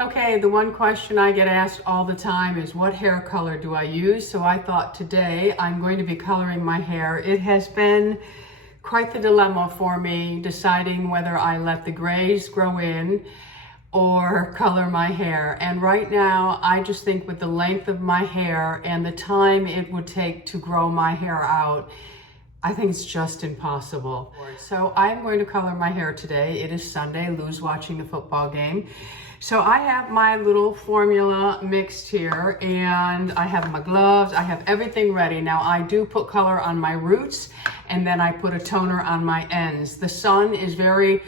Okay, the one question I get asked all the time is what hair color do I use? So I thought today I'm going to be coloring my hair. It has been quite the dilemma for me deciding whether I let the grays grow in or color my hair. And right now I just think with the length of my hair and the time it would take to grow my hair out, I think it's just impossible. So I'm going to color my hair today. It is Sunday, Lou's watching the football game. So I have my little formula mixed here and I have my gloves, I have everything ready. Now I do put color on my roots and then I put a toner on my ends. The sun is very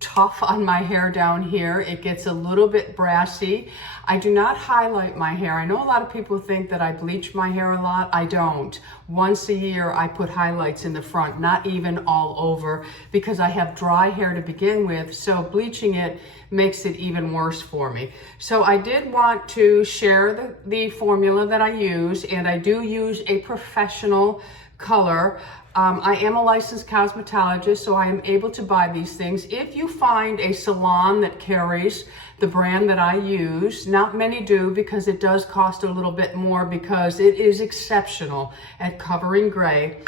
tough on my hair down here. It gets a little bit brassy. I do not highlight my hair. I know a lot of people think that I bleach my hair a lot. I don't. Once a year I put highlights in the front, not even all over, because I have dry hair to begin with, so bleaching it makes it even worse for me. So I did want to share the formula that I use, and I do use a professional color. I am a licensed cosmetologist, so I am able to buy these things. If you find a salon that carries the brand that I use, not many do because it does cost a little bit more because it is exceptional at covering gray.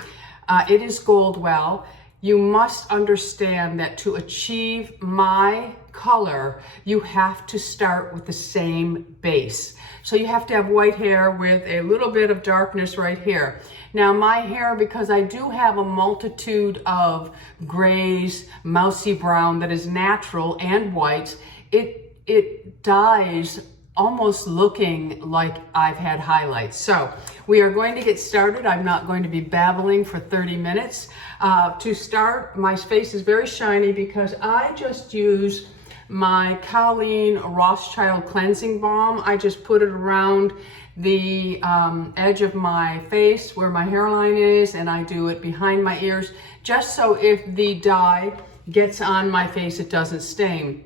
It is Goldwell. You must understand that to achieve my color, you have to start with the same base. So you have to have white hair with a little bit of darkness right here. Now my hair, because I do have a multitude of grays, mousy brown that is natural and white, it dyes almost looking like I've had highlights. So we are going to get started. I'm not going to be babbling for 30 minutes. To start, my face is very shiny because I just use my Colleen Rothschild cleansing balm. I just put it around the edge of my face where my hairline is, and I do it behind my ears just so if the dye gets on my face it doesn't stain.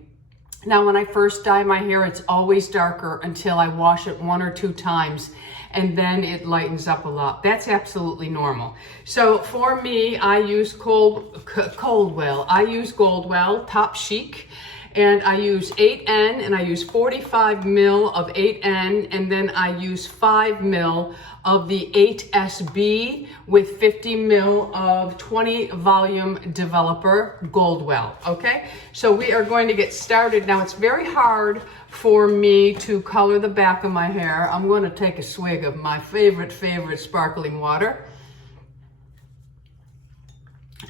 Now when I first dye my hair it's always darker until I wash it 1 or 2 times and then it lightens up a lot. That's absolutely normal. So for me, I use Goldwell. I use Goldwell Top Chic. And I use 8N and I use 45 ml of 8N and then I use 5 ml of the 8SB with 50 ml of 20 volume developer Goldwell, okay? So we are going to get started. Now it's very hard for me to color the back of my hair. I'm going to take a swig of my favorite sparkling water.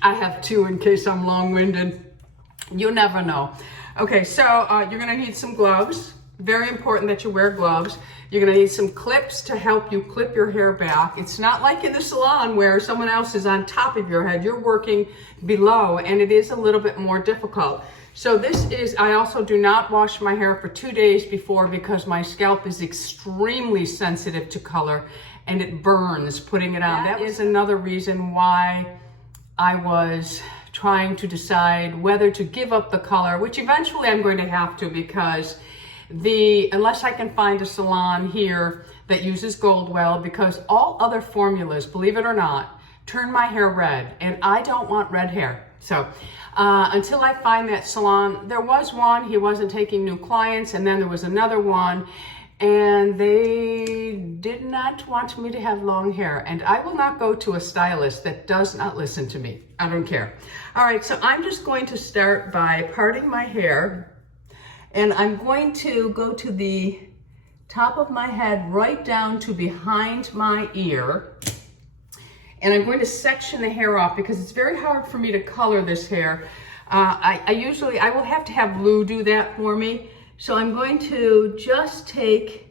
I have 2 in case I'm long-winded. You never know. Okay, so you're gonna need some gloves. Very important that you wear gloves. You're gonna need some clips to help you clip your hair back. It's not like in the salon where someone else is on top of your head. You're working below and it is a little bit more difficult. So this is, I also do not wash my hair for 2 days before because my scalp is extremely sensitive to color and it burns putting it on. That is another reason why I was trying to decide whether to give up the color, which eventually I'm going to have to because unless I can find a salon here that uses Goldwell, because all other formulas, believe it or not, turn my hair red and I don't want red hair. So until I find that salon, there was one, he wasn't taking new clients, and then there was another one and they did not want me to have long hair, and I will not go to a stylist that does not listen to me. I don't care. All right, so I'm just going to start by parting my hair, and I'm going to go to the top of my head right down to behind my ear, and I'm going to section the hair off because it's very hard for me to color this hair. I will have to have Lou do that for me. So I'm going to just take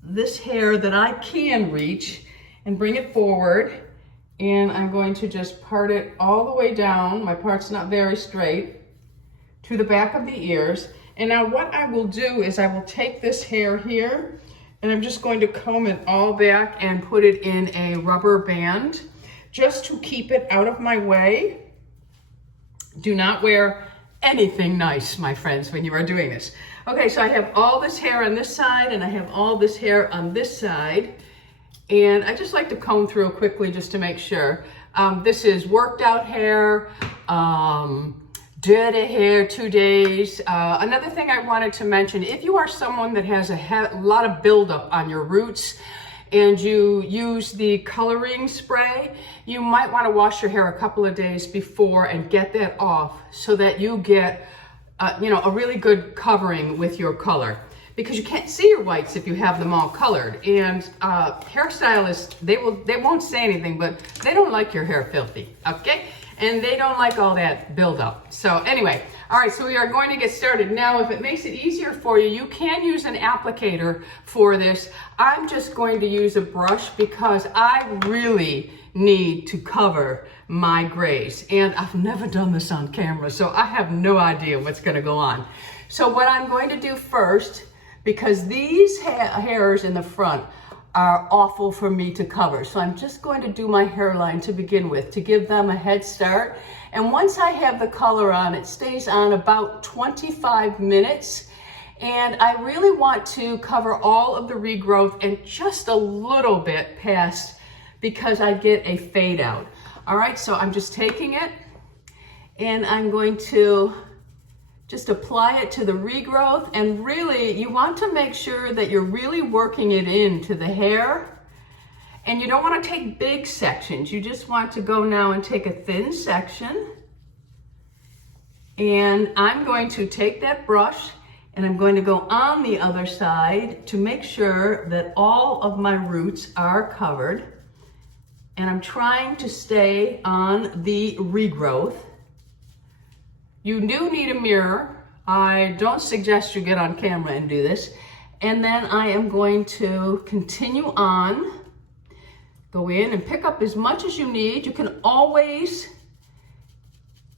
this hair that I can reach and bring it forward, and I'm going to just part it all the way down. My part's not very straight, to the back of the ears. And now what I will do is I will take this hair here and I'm just going to comb it all back and put it in a rubber band just to keep it out of my way. Do not wear anything nice, my friends, when you are doing this. Okay, so I have all this hair on this side and I have all this hair on this side. And I just like to comb through quickly just to make sure. This is worked out hair, dirty hair 2 days. Another thing I wanted to mention, if you are someone that has a lot of buildup on your roots and you use the coloring spray, you might want to wash your hair a couple of days before and get that off so that you get a really good covering with your color, because you can't see your whites if you have them all colored. And hairstylists, they won't say anything, but they don't like your hair filthy, okay? And they don't like all that buildup. So anyway, all right, so we are going to get started. Now, if it makes it easier for you, you can use an applicator for this. I'm just going to use a brush because I really need to cover my grays. And I've never done this on camera, so I have no idea what's gonna go on. So what I'm going to do first, because these hairs in the front are awful for me to cover. So I'm just going to do my hairline to begin with to give them a head start. And once I have the color on, it stays on about 25 minutes. And I really want to cover all of the regrowth and just a little bit past, because I get a fade out. All right, so I'm just taking it and I'm going to just apply it to the regrowth. And really, you want to make sure that you're really working it into the hair. And you don't want to take big sections. You just want to go now and take a thin section. And I'm going to take that brush and I'm going to go on the other side to make sure that all of my roots are covered. And I'm trying to stay on the regrowth. You do need a mirror. I don't suggest you get on camera and do this. And then I am going to continue on. Go in and pick up as much as you need. You can always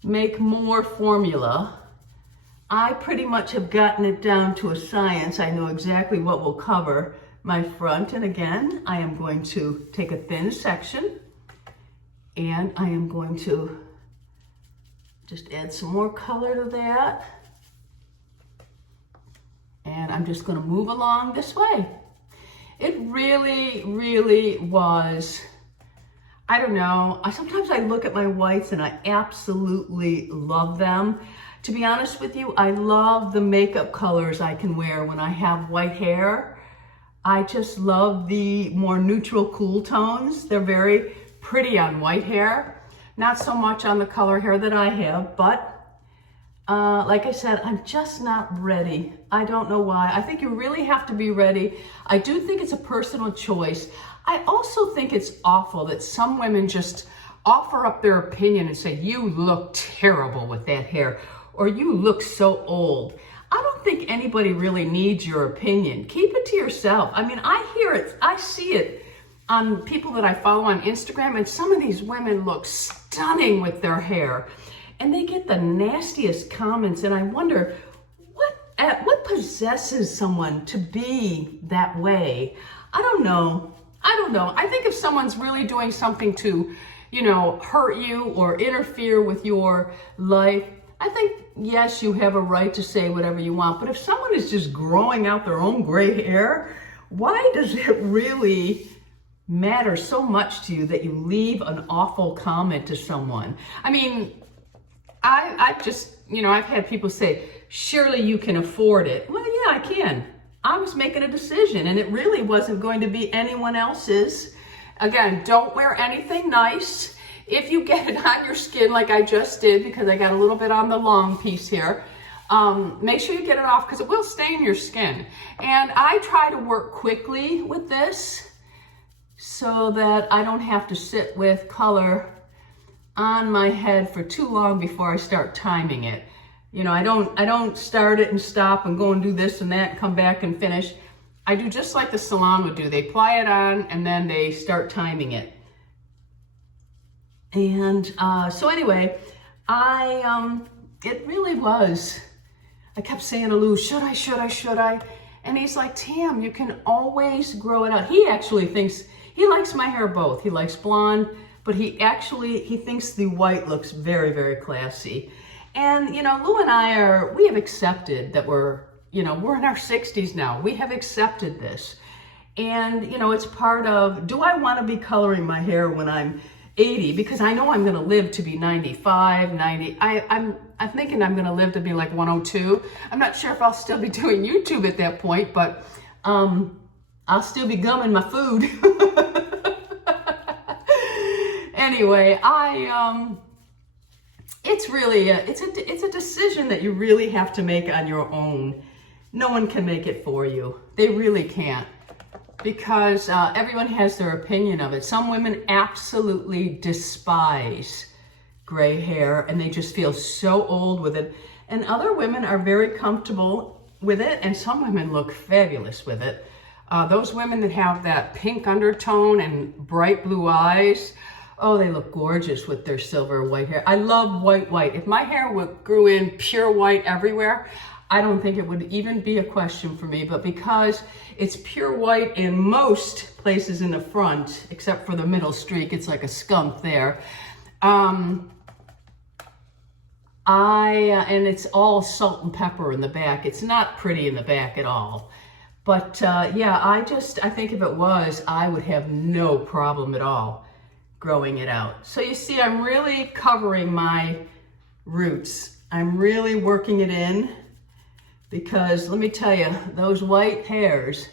make more formula. I pretty much have gotten it down to a science. I know exactly what will cover my front. And again, I am going to take a thin section and I am going to just add some more color to that. And I'm just going to move along this way. It really, really was, I don't know. Sometimes I look at my whites and I absolutely love them. To be honest with you, I love the makeup colors I can wear when I have white hair. I just love the more neutral, cool tones. They're very pretty on white hair. Not so much on the color hair that I have, but like I said, I'm just not ready. I don't know why. I think you really have to be ready. I do think it's a personal choice. I also think it's awful that some women just offer up their opinion and say, you look terrible with that hair, or you look so old. I don't think anybody really needs your opinion. Keep it to yourself. I mean, I hear it, I see it on people that I follow on Instagram, and some of these women look stunning with their hair. And they get the nastiest comments, and I wonder, what possesses someone to be that way? I don't know. I think if someone's really doing something to, hurt you or interfere with your life, I think, yes, you have a right to say whatever you want. But if someone is just growing out their own gray hair, why does it really matter so much to you that you leave an awful comment to someone? I mean, I've just, I've had people say, surely you can afford it. Well, yeah, I can. I was making a decision and it really wasn't going to be anyone else's. Again, don't wear anything nice. If you get it on your skin like I just did, because I got a little bit on the long piece here, make sure you get it off because it will stain your skin. And I try to work quickly with this so that I don't have to sit with color on my head for too long before I start timing it. I don't start it and stop and go and do this and that and come back and finish. I do just like the salon would do. They apply it on and then they start timing it. And so anyway, it really was, I kept saying to Lou, should I? And he's like, Tam, you can always grow it out. He actually thinks, he likes my hair both. He likes blonde, but he thinks the white looks very, very classy. And, Lou and we have accepted that we're in our 60s now. We have accepted this. And, it's part of, do I want to be coloring my hair when I'm 80? Because I know I'm going to live to be 95, 90. I I'm thinking I'm gonna live to be like 102. I'm not sure if I'll still be doing YouTube at that point, but I'll still be gumming my food. Anyway, it's really it's a decision that you really have to make on your own. No one can make it for you. They really can't, because everyone has their opinion of it. Some women absolutely despise gray hair and they just feel so old with it. And other women are very comfortable with it, and some women look fabulous with it. Those women that have that pink undertone and bright blue eyes, oh, they look gorgeous with their silver white hair. I love white. If my hair grew in pure white everywhere, I don't think it would even be a question for me. But because it's pure white in most places in the front, except for the middle streak, it's like a skunk there. And it's all salt and pepper in the back. It's not pretty in the back at all. But yeah, I think if it was, I would have no problem at all growing it out. So you see, I'm really covering my roots. I'm really working it in, because let me tell you, those white hairs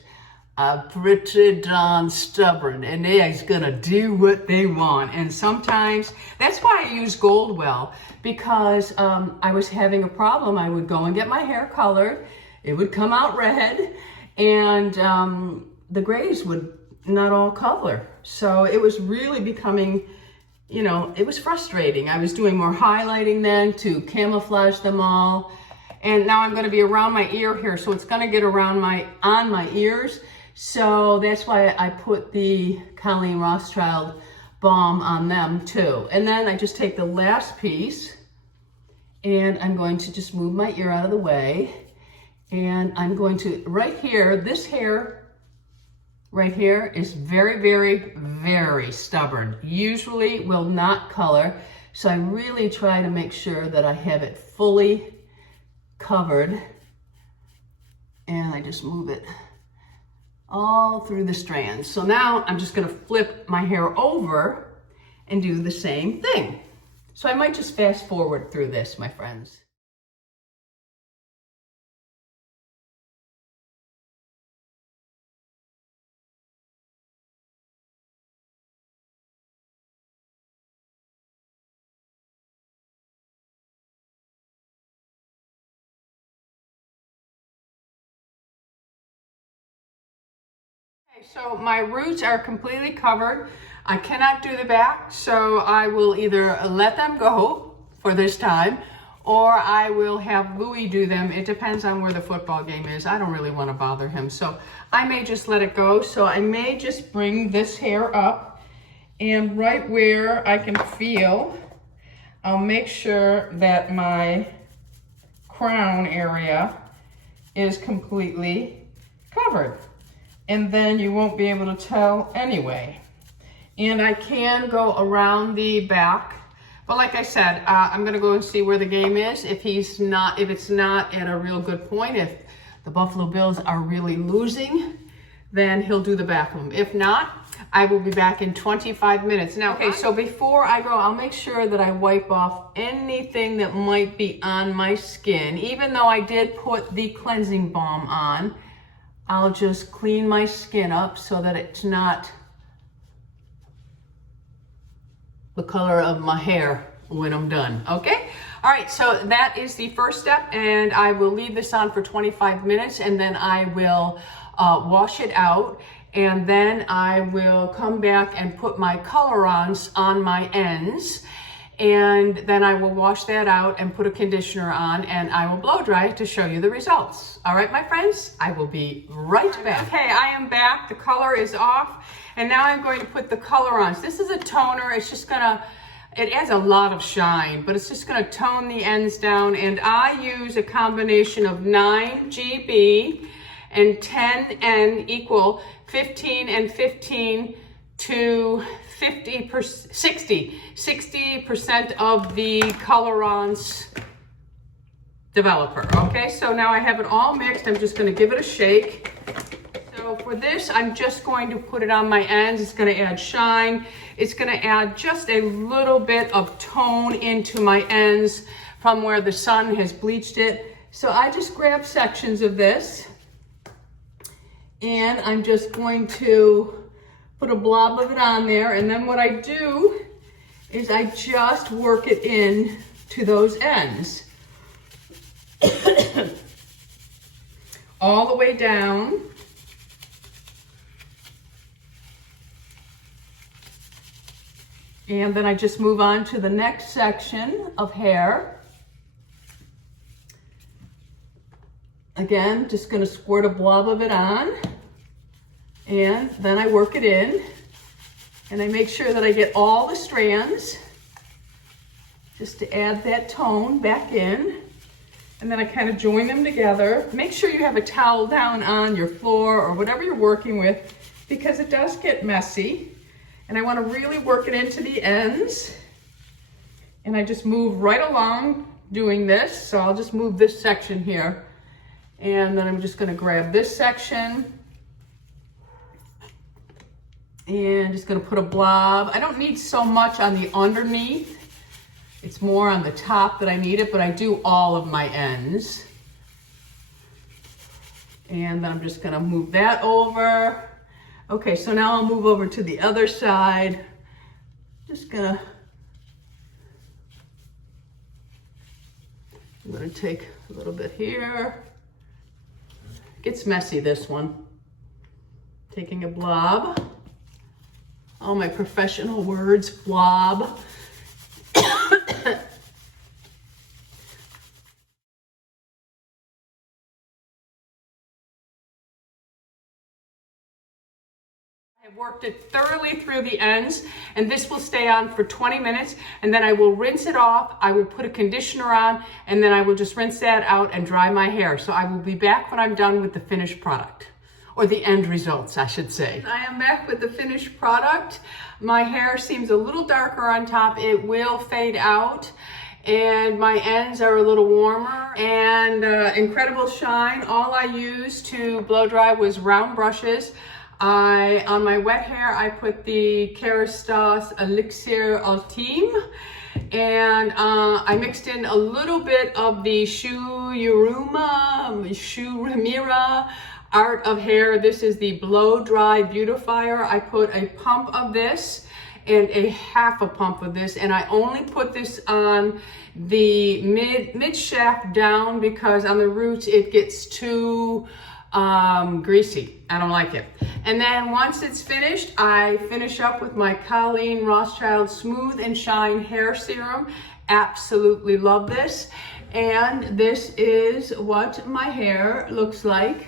are pretty darn stubborn, and they're gonna do what they want. And sometimes, that's why I use Goldwell, because I was having a problem. I would go and get my hair colored, it would come out red, and the grays would not all color. So it was really becoming, you know, it was frustrating. I was doing more highlighting then to camouflage them all. And now I'm gonna be around my ear here, so it's gonna get around on my ears. So that's why I put the Colleen Rothschild balm on them too. And then I just take the last piece and I'm going to just move my ear out of the way. And I'm going to, right here, this hair right here is very, very, very stubborn. Usually will not color. So I really try to make sure that I have it fully covered. And I just move it all through the strands. So now I'm just gonna flip my hair over and do the same thing. So I might just fast forward through this, my friends. So my roots are completely covered. I cannot do the back, so I will either let them go for this time, or I will have Louis do them. It depends on where the football game is. I don't really want to bother him, so I may just let it go. So I may just bring this hair up, and right where I can feel, I'll make sure that my crown area is completely covered. And then you won't be able to tell anyway. And I can go around the back, but like I said, I'm gonna go and see where the game is. If it's not at a real good point, if the Buffalo Bills are really losing, then he'll do the back of them. If not, I will be back in 25 minutes. Now, okay, so before I go, I'll make sure that I wipe off anything that might be on my skin. Even though I did put the cleansing balm on, I'll just clean my skin up so that it's not the color of my hair when I'm done, okay? All right, so that is the first step, and I will leave this on for 25 minutes, and then I will wash it out, and then I will come back and put my colorants on my ends, and then I will wash that out and put a conditioner on, and I will blow dry to show you the results. All right, my friends, I will be right back. Okay, I am back. The color is off, and now I'm going to put the colorants. This is a toner. It's just gonna, it adds a lot of shine, but it's just gonna tone the ends down, and I use a combination of 9 GB and 10 N equal 15 and 15 to 60% of the Colorance Developer. Okay, so now I have it all mixed. I'm just going to give it a shake. So for this, I'm just going to put it on my ends. It's going to add shine. It's going to add just a little bit of tone into my ends from where the sun has bleached it. So I just grab sections of this and I'm just going to put a blob of it on there. And then what I do is I just work it in to those ends. All the way down. And then I just move on to the next section of hair. Again, just gonna squirt a blob of it on. And then I work it in. And I make sure that I get all the strands, just to add that tone back in. And then I kind of join them together. Make sure you have a towel down on your floor or whatever you're working with, because it does get messy. And I want to really work it into the ends. And I just move right along doing this. So I'll just move this section here. And then I'm just going to grab this section. And just going to put a blob. I don't need so much on the underneath. It's more on the top that I need it, but I do all of my ends. And then I'm just going to move that over. Okay, so now I'll move over to the other side. I'm gonna take a little bit here. It gets messy, this one. Taking a blob. All my professional words, blob. I've worked it thoroughly through the ends, and this will stay on for 20 minutes, and then I will rinse it off. I will put a conditioner on, and then I will just rinse that out and dry my hair. So I will be back when I'm done with the finished product, or the end results, I should say. I am back with the finished product. My hair seems a little darker on top. It will fade out, and my ends are a little warmer, and incredible shine. All I used to blow dry was round brushes. On my wet hair, I put the Kerastase Elixir Ultime, and I mixed in a little bit of the Uemura Art of Hair. This is the Blow Dry Beautifier. I put a pump of this and a half a pump of this, and I only put this on the mid shaft down, because on the roots it gets too greasy. I don't like it. And then once it's finished, I finish up with my Colleen Rothschild Smooth and Shine Hair Serum. Absolutely love this. And this is what my hair looks like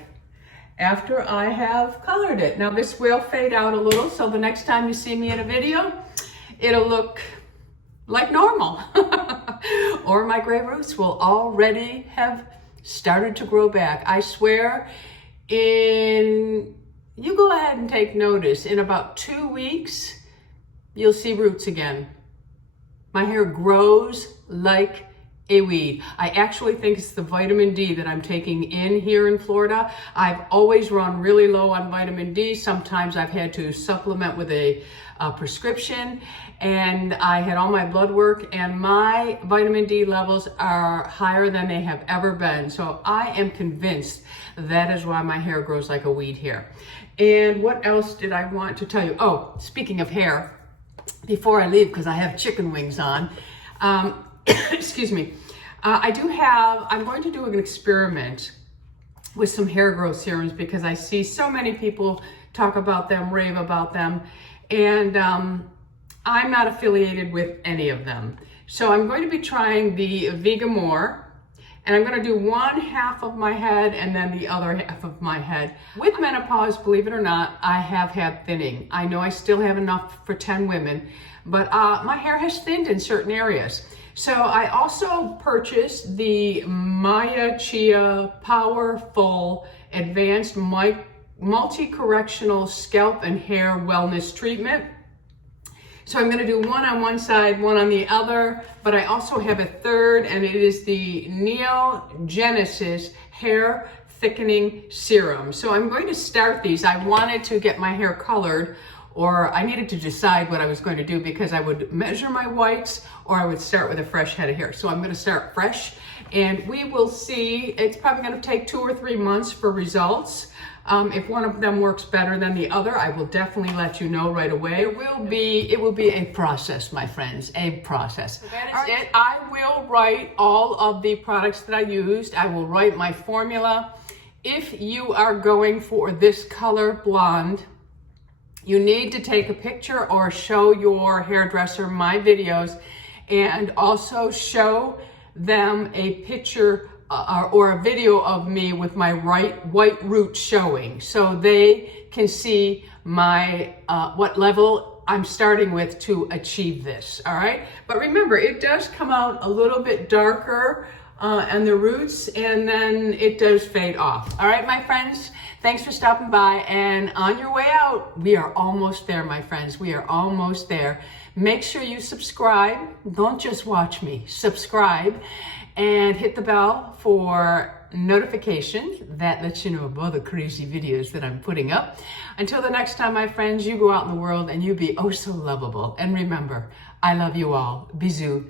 after I have colored it. Now this will fade out a little, so the next time you see me in a video, it'll look like normal. Or my gray roots will already have started to grow back. I swear, you go ahead and take notice, in about 2 weeks, you'll see roots again. My hair grows like a weed. I actually think it's the vitamin D that I'm taking in here in Florida. I've always run really low on vitamin D. Sometimes I've had to supplement with a prescription, and I had all my blood work, and my vitamin D levels are higher than they have ever been. So I am convinced that is why my hair grows like a weed here. And what else did I want to tell you? Oh, speaking of hair, before I leave, because I have chicken wings on, excuse me, I'm going to do an experiment with some hair growth serums, because I see so many people talk about them, rave about them, and I'm not affiliated with any of them. So I'm going to be trying the Vegamour, and I'm going to do one half of my head and then the other half of my head. With menopause, believe it or not, I have had thinning. I know I still have enough for 10 women, but my hair has thinned in certain areas. So I also purchased the Chia Powerful Advanced Multi-Correctional Scalp and Hair Wellness Treatment. So I'm going to do one on one side, one on the other, but I also have a third, and it is the Neogenesis Hair Thickening Serum. So I'm going to start these. I wanted to get my hair colored or I needed to decide what I was going to do because I would measure my whites or I would start with a fresh head of hair. So I'm going to start fresh, and we will see. It's probably going to take 2 or 3 months for results. If one of them works better than the other, I will definitely let you know right away. It will be a process, my friends, a process. So that is it. I will write all of the products that I used. I will write my formula. If you are going for this color blonde, you need to take a picture or show your hairdresser my videos, and also show them a picture or a video of me with my white root showing, so they can see my what level I'm starting with to achieve this. All right, but remember, it does come out a little bit darker and the roots, and then it does fade off. All right, my friends, thanks for stopping by, and on your way out, we are almost there, my friends. We are almost there. Make sure you subscribe. Don't just watch me, subscribe, and hit the bell for notifications. That lets you know of all the crazy videos that I'm putting up. Until the next time, my friends, you go out in the world and you be oh so lovable. And remember, I love you all. Bisous.